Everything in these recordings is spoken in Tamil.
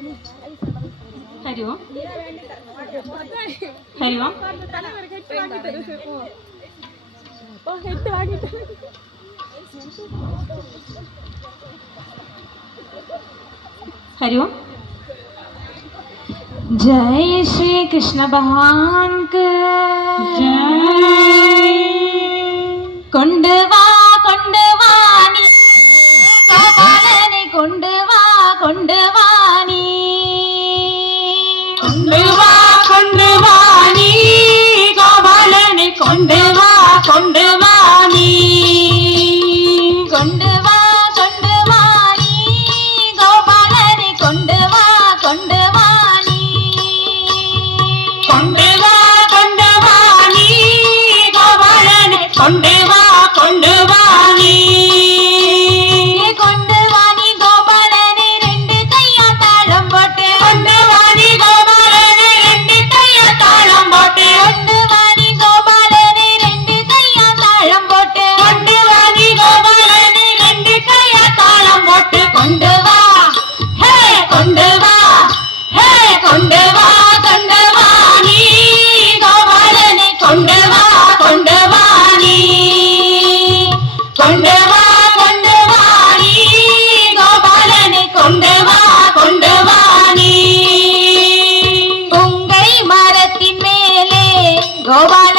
हरि ओम। हरि ओम। हरि ओम। जय श्री कृष्ण भगवान जय कोंडवा கொண்டு வா கொண்டு வா கொண்டு வா 好吧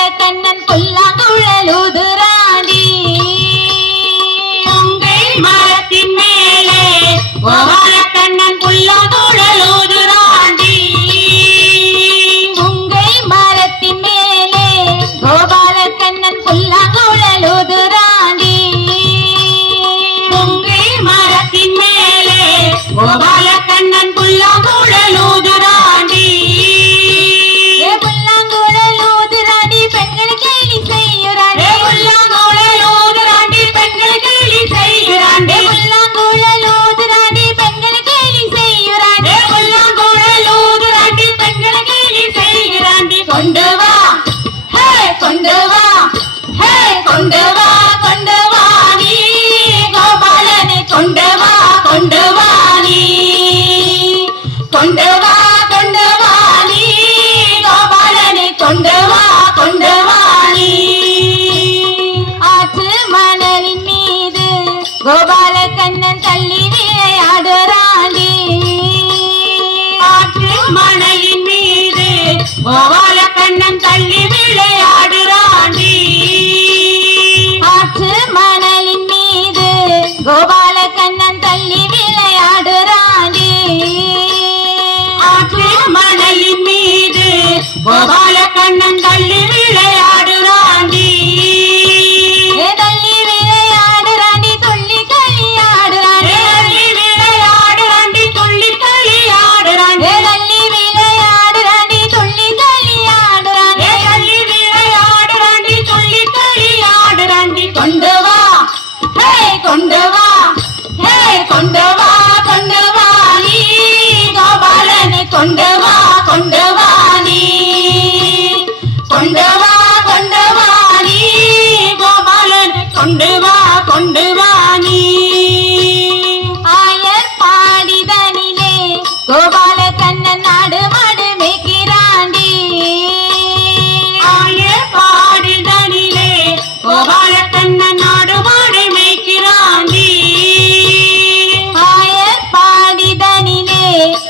ஓவால கண்ணம் தள்ளி விழ.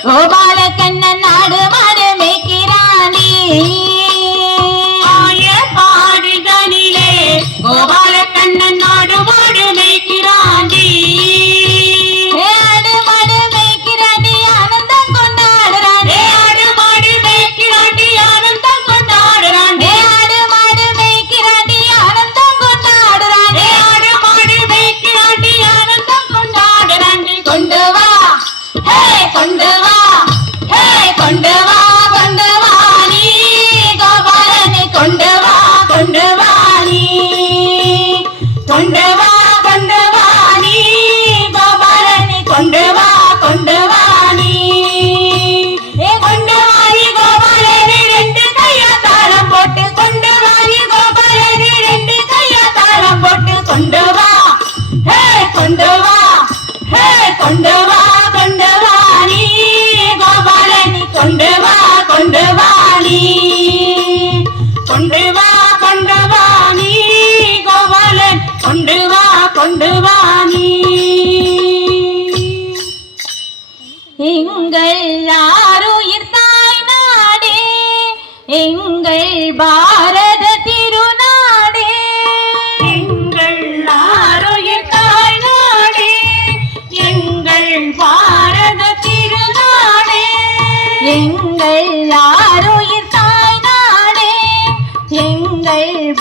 老干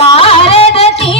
பாரத தீ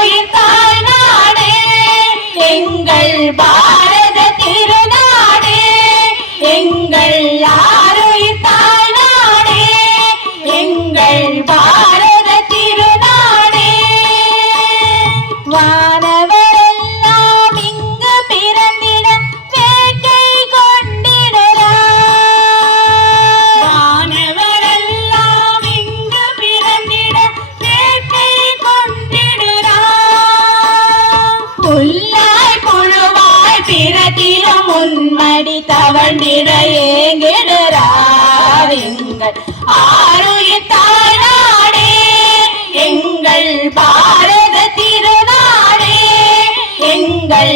奔跑。எங்கள் பாரத திருநாடே எங்கள்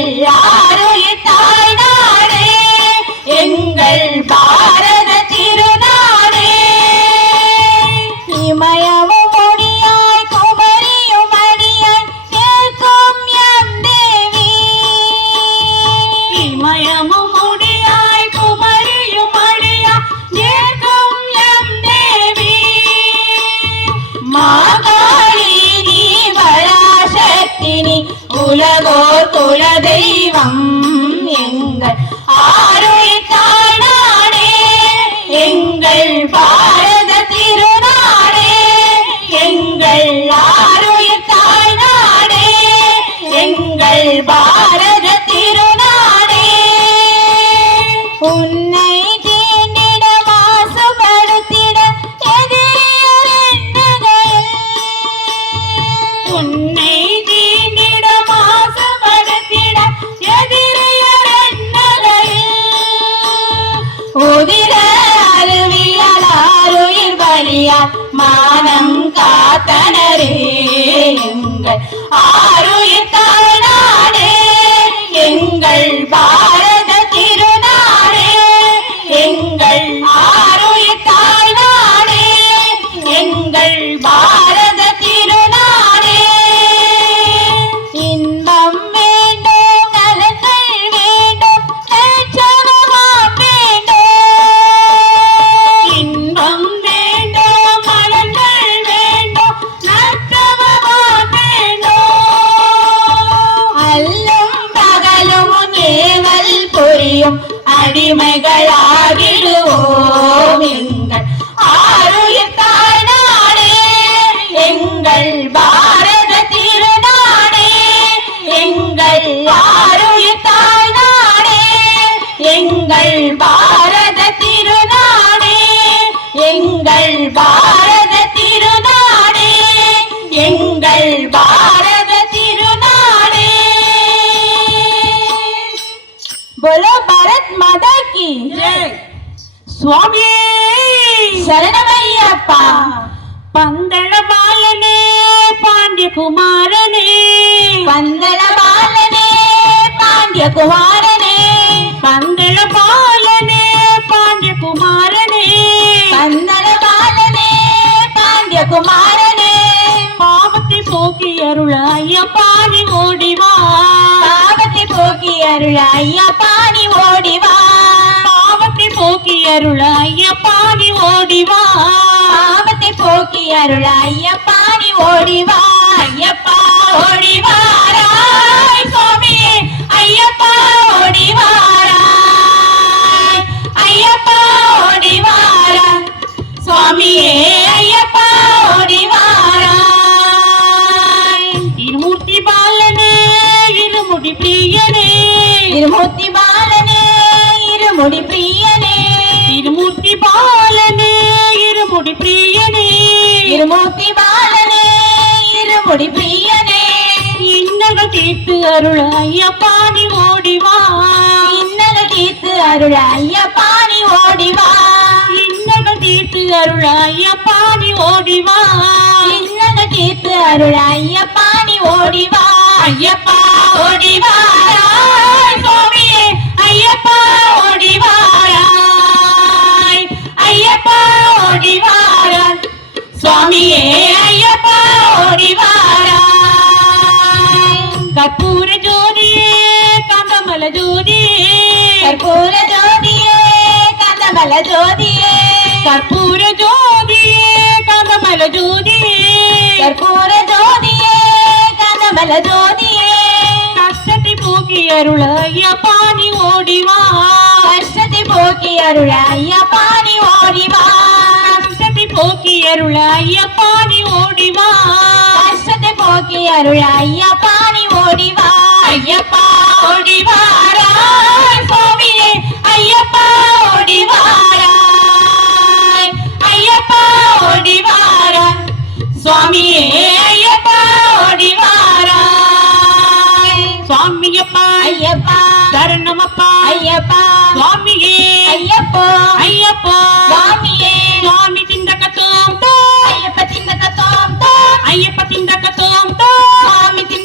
உலகோர் குல தெய்வம் எங்கள் ஆருள் தானானே எங்கள் பாரத திருநாடே எங்கள் ஆருள் தானானே எங்கள் பாரத மானம் காத்தனரே எங்கள் ஆறு பாரத திருநாடே. எங்கள் பாரத திருநாடே. बोलो भारत माता की சுவாமி சரணமையப்பா. பந்தள பாலனே பாண்டிய குமாரனே. பந்தள பாலனே பாண்டிய குமாரனே. பந்தள அருளாய் பாணி ஓடிவா. பாவத்தை போக்கி அருளாய் பாணி ஓடிவா. பாவத்தை போக்கி அருளாய் பாணி ஓடிவா. பாவத்தை போக்கி அருளாய் பாணி ஓடிவா. ஐயப்பா ஓடிவாராய் சுவாமி ஐயப்பா ஓடிவாராய் ஐயப்பா ஓடிவாரா சுவாமியே. அருள் ஐயப்பா நீ ஓடிவா. இன்னல தீர்த்து அருள் ஐயப்பா நீ ஓடிவா. இன்னக தீர்த்து அருள் ஐயப்பா நீ ஓடிவா. இன்னக தீர்த்து அருள் ஐயப்பா நீ ஓடிவா. ஐயப்பா ஓடிவாராய் சுவாமியே ஐயப்பா ஓடிவா. கற்பூர ஜோதியே கந்தமல ஜோதியே. கற்பூர ஜோதியே கந்தமல ஜோதியே. கற்பூர ஜோதியே கந்தமல ஜோதியே. கற்பூர ஜோதியே கந்தமல ஜோதியே. கஷ்டத்தை போக்கி அருள ஐயப்பா நீ ஓடிவா கஷ்டத்தை போக்கி அருள் ஐயப்பா நீ ஓடிவா கஷ்டத்தை போக்கி அருள ஐயப்பா நீ ஓடிவா கஷ்டத்தை போக்கி அருள் ஓடிவா ஐயப்பா ஓடிவாராய் சுவாமியே ஐயப்பா ஓடிவாராய் ஐயப்பா ஓடிவாராய் சுவாமியே ஐயப்பா ஓடிவாராய் சுவாமியப்பா ஐயப்பா சரணமப்பா. ஐயப்பா சுவாமியே ஐயப்போ ஐயப்பா. சுவாமியே. சுவாமி திண்டகத்தோம் ஐயப்ப திண்டக தோம் தோம் ஐயப்ப திண்டகத்தோம் சுவாமி தோம்